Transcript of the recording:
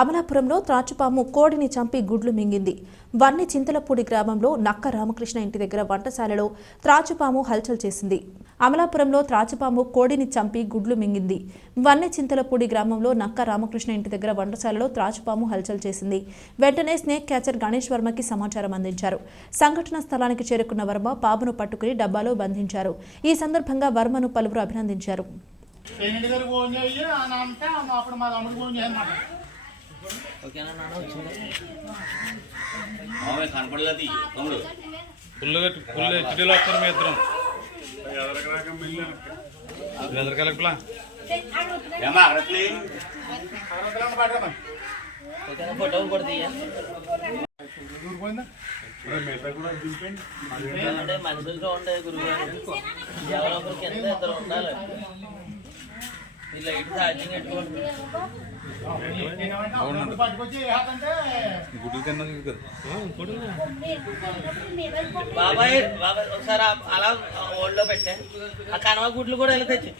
అమలాపురంలో త్రాచుపాము కోడిని చంపి గుడ్లు మింగింది. వన్ని చింతలపూడి గ్రామంలో నక్క రామకృష్ణ ఇంటి దగ్గర వంటశాలలో త్రాచుపాము హల్చల్ చేసింది. అమలాపురంలో త్రాచుపాము కోడిని చంపి గుడ్లు మింగింది. వన్ని చింతలపూడి గ్రామంలో నక్క రామకృష్ణ ఇంటి దగ్గర వంటశాలలో త్రాచుపాము హల్చల్ చేసింది. వెంటనే స్నేక్ క్యాచర్ గణేష్ వర్మకి సమాచారం అందించారు. సంఘటన స్థలానికి చేరుకున్న వర్మ పామును పట్టుకుని డబ్బాలో బంధించారు. ఈ సందర్భంగా వర్మను పలువురు అభినందించారు. ఓకేనా నాన్న? వచ్చింది? మామయ్య కనపడలేదు తమ్ముడు. ఫుల్ ఫుల్ హెచ్డీలో వస్తారు మీ ఇద్దరం. ఏమా ఓకేనా కూడా తీయ? ఊరిపోయిందా అంటే మనుషులతో ఉండే గురువు గారు. ఎవరో ఒకరు కింద ఇద్దరు ఉండాలి. బాబాయ్ బాబాయ్ ఒకసారి అలా ఓల్డ్లో పెట్టే. ఆ కనవ గుడ్లు కూడా వెళ్ళి తెచ్చి.